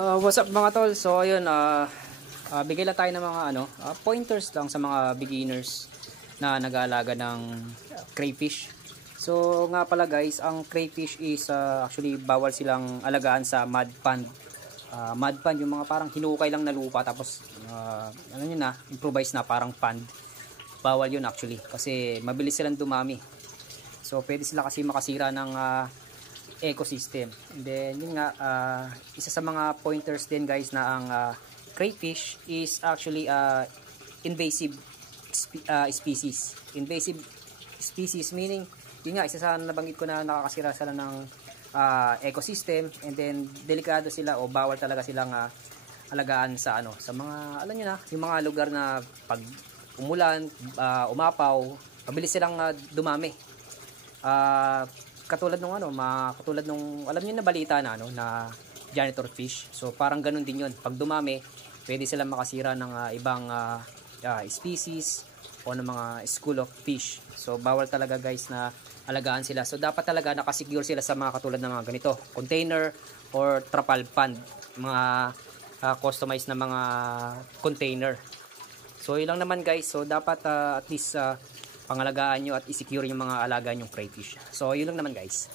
What's up mga tol? So ayun, bigay lang tayo ng mga pointers lang sa mga beginners na nag-aalaga ng crayfish. So nga pala guys, ang crayfish is actually bawal silang alagaan sa mud pond. Mud pond yung mga parang hinukay lang na lupa tapos ano yun na, improvise na parang pond. Bawal yun actually kasi mabilis silang dumami. So pwede sila kasi makasira ng ecosystem. And then yun nga, isa sa mga pointers din guys na ang crayfish is actually invasive species. Invasive species meaning yun nga, isa sa nabanggit ko na nakakasira sila ng ecosystem, and then delikado sila o bawal talaga silang alagaan sa sa mga alam niyo na, yung mga lugar na pag umulan, umapaw, mabilis silang dumami. Katulad nung katulad nung alam niyo na balita na na janitor fish. So parang ganun din 'yun. Pag dumami, pwede silang makasira ng ibang species o ng mga school of fish. So bawal talaga guys na alagaan sila. So dapat talaga nakasecure sila sa mga katulad ng mga ganito, container or trapal pond, mga customized na mga container. So yun lang naman guys. So dapat at least pangalagaan nyo at i-secure yung mga alaga nyong crayfish. So yun lang naman guys.